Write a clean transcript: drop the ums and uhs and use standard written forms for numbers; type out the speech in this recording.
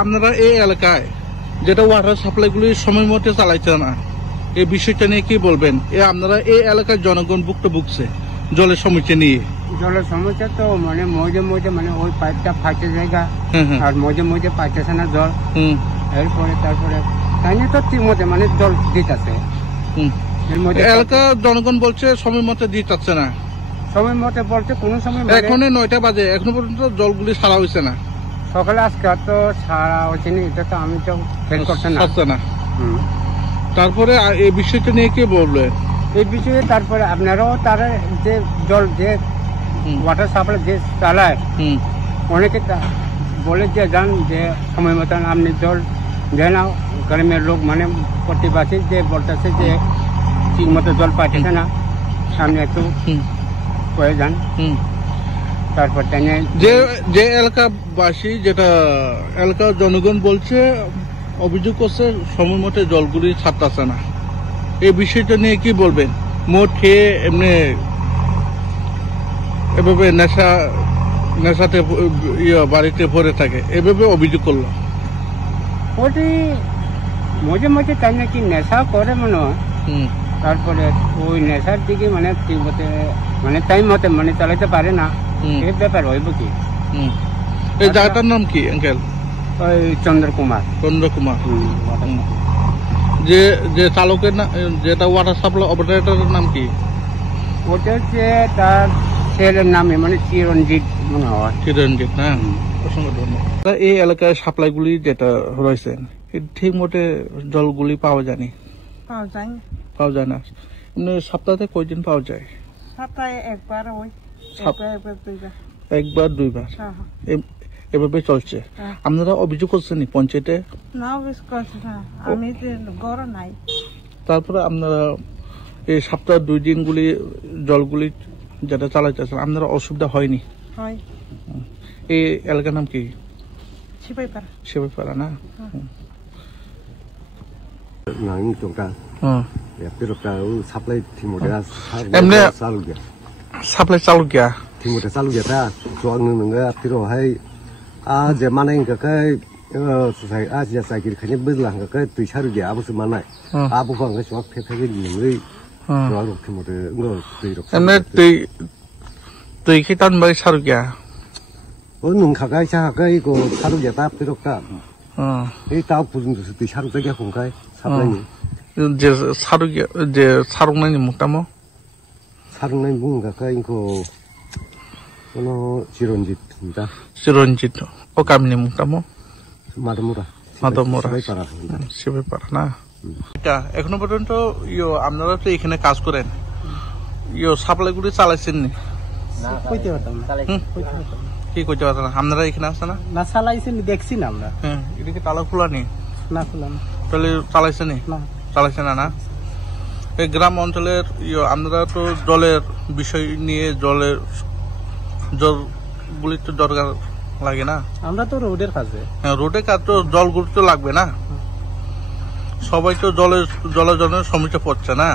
আপনারা এই এলাকায় যেটা ওয়াটার সাপ্লাইগুলি সময় মতো চালাইছে না, এই বিষয়টা নিয়ে কি বলবেন? আপনারা এই এলাকার জনগণ ভুগছে জলের সমস্যা নিয়ে। জলের সমস্যা তো মানে মধ্যে মধ্যে মানে ওই পাইপটা ফাটে জায়গা, আর মধ্যে মধ্যে পাইতেছে না জল। এরপরে তারপরে তাই নিয়ে তো ঠিক মতো মানে জল দিতেছে। এলাকার জনগণ বলছে সময় মতো দিতে না। সময় মতো বলছে কোন সময় এখন 9টা বাজে, এখনো পর্যন্ত জলগুলি ছাড়া হয়েছে না। সকালে আজকে তো ছাড়া হয়েছে না, এটা তো আমি তো ফেল করতে না। তারপরে এই বিষয়টা নিয়ে কি বলবেন? এই বিষয়ে তারপরে আপনারাও তারা যে জল যে ওয়াটার সাপ্লাই যে চালায় অনেকে বলে যে যান যে সময় মতন আপনি জল দেয় না। গ্রামের লোক মানে প্রতিবাসী যে বলতেছে যে ঠিক মতো জল পাচ্ছে না, সামনে একটু হয়ে যান। তারপর যে এলাকাবাসী যেটা এলাকার জনগণ বলছে, অভিযোগ করছে সময় মতো জলগুলি ছাড়তেছে না। এই বিষয়টা নিয়ে কি বলবেন? মোট খেয়ে এমনি এভাবে নেশাতে বাড়িতে ভরে থাকে, এভাবে অভিযোগ করলো। ওটি মাঝে মাঝে তাই নাকি নেশা করে মনে হয়। তারপরে ওই নেশার দিকে মানে ঠিক মতে মানে টাইম মতে মানে চালাতে পারে না, এই ব্যাপার হইব কি? এই জায়গাটার নাম কি আঙ্কেল? ওই চন্দ্রকুমার। যে চালকের নাম, যেটা ওয়াটার সাপ্লাই অপারেটরের নাম কি? ওটা হচ্ছে তার ছেলের নামে মানে চিরঞ্জিত মনে হয়। চিরঞ্জিত না? অসংখ্য ধন্যবাদ। এই এলাকায় সাপ্লাইগুলি যেটা রয়েছে ঠিক মতো জলগুলি পাওয়া যায়নি? পাওয়া যায় না। সপ্তাহে কয়দিন পাওয়া যায়? সপ্তাহে একবার, একবার দুইবার এভাবে চলছে। আপনারা অভিযোগ করছেন পঞ্চায়েতে? না, আমি নাই। তারপরে আপনারা এই সপ্তাহ 2 দিনগুলি জলগুলি যেটা চালাইতেছেন, আপনারা অসুবিধা হয়নি? এই এলাকার নাম কি? শিবাইপাড়া না? সাপ্লাই চালু গিয়া ঠিকমতো চালু গিয়া তা তো আং নोङो আপিরহাই যে মানাই গাকাই যে সাইকেল খানি বজলাং গাকাই তুই সারু গিয়া আবসু মানাই আবু ফাঙ্গা সব ফেফেগে নङै রং ঠিকমতো তুই রক এমনে তুই কি তান বাই সারু গিয়া ও নों খাগাই সাগাই গো সারু গিয়া তা পিরকটা এই তাও পর্যন্ত তুই সারু গিয়া খংকাই সাপ্লাইনি যে সারু গিয়া যে সারুনাইনি মুতামো সারুনাই বুং গাকাই গো কোনো চিরঞ্জিত ও কামিনী মুতামো মাদমুরা শিবাইপাড়া না? এখনো পর্যন্ত আপনারা তো এখানে কাজ করেন, সাপ্লাইগুলি চালাইছেন নি? কি কইতে পারতেন? আপনারা এখানে আছে না? না চালাইছেন, দেখছি না আমরা। এদিকে তালা খোলা নি? না খোলা না। তাহলে চালাইছে নি? চালাইছে না? এই গ্রাম অঞ্চলের আপনারা তো জলের বিষয় নিয়ে জলগুলি তো দরকার লাগে না? আমরা তো রোডের কাজে। রোডের কাজ তো জলগুলি তো লাগবে না? সবাই তো জলের জন্য সমস্যা পড়ছে না?